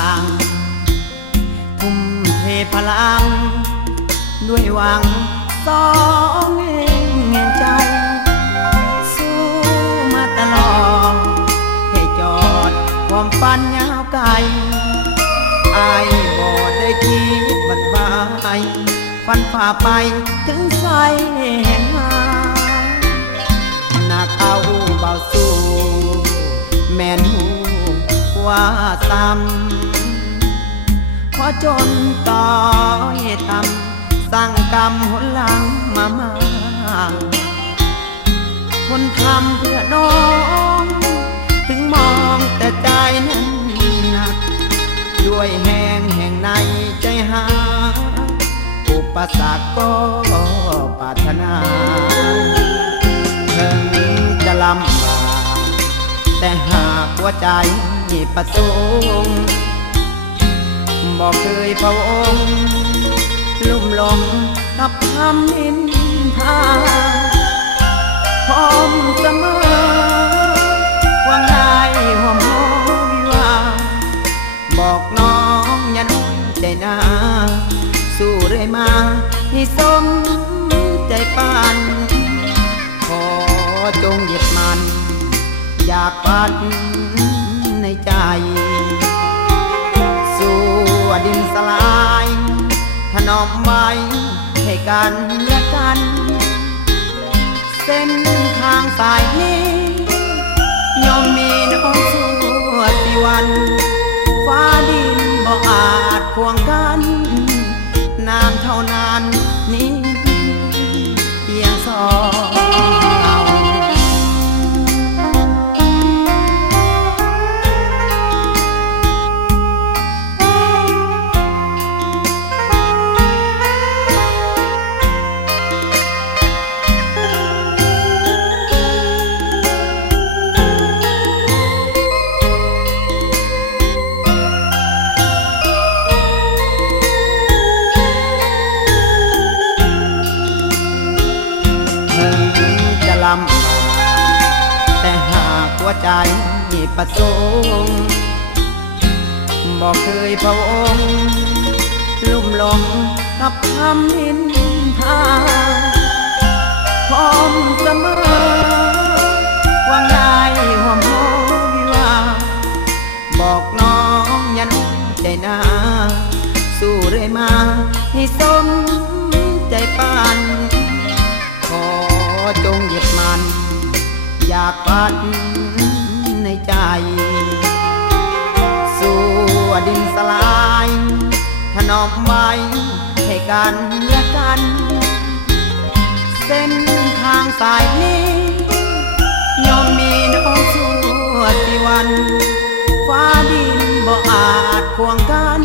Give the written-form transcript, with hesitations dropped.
างทุ่มเทพลังด้วยหวังสองแห่งใจสู้มาตลอดให้จอดความฝันยาวไกลอายบ่ได้คิดบัดบายฝันฝ่าไปถึงสายแห่งหาหนักเอาเบาสู้แม่นหูว่าซ้ำขอจนต่อให้ทำสร้างกรรมหนหลังมาคนทำเพื่อน้องถึงมองแต่ใจนั้นหนักด้วยแห่งในใจหาอุปสรรคก็ปรารถนาถึงจะลำบากแต่หากหัวใจประสงค์บอกเคยพะวงลุ่มหลงกับคำนินทาพร้อมเสมอหวังได้ห่วงห้องวิวาบอกน้องอย่าน้อยใจนาสู้เรื่อยมาให้สมใจฝันขอจงยึดมันอยากฝันในใจสู้ดินสลายถนอมไว้ให้กันและกันเส้นทางสายนี้ย่อมมีน้องสู้สิวันฟ้าดินบ่อาจควงกันนานเท่านานนี้เพียงสองแต่หากหัวใจประสงค์บอกเคยพะวงลุ่มหลงกับคำนินทาพร้อมเสมอหวังได้ห่วงห้องวิวาบอกน้องอย่าน้อยใจนาสู้เรื่อยมาให้สมใจฝันขอจงยึดมันอยากฝันในใจสู้ดินสลายถนอมไว้ให้กันและกันเส้นทางสายนี้ย่อมมีน้องสู้สิวันฟ้าดินบ่อาจควงกัน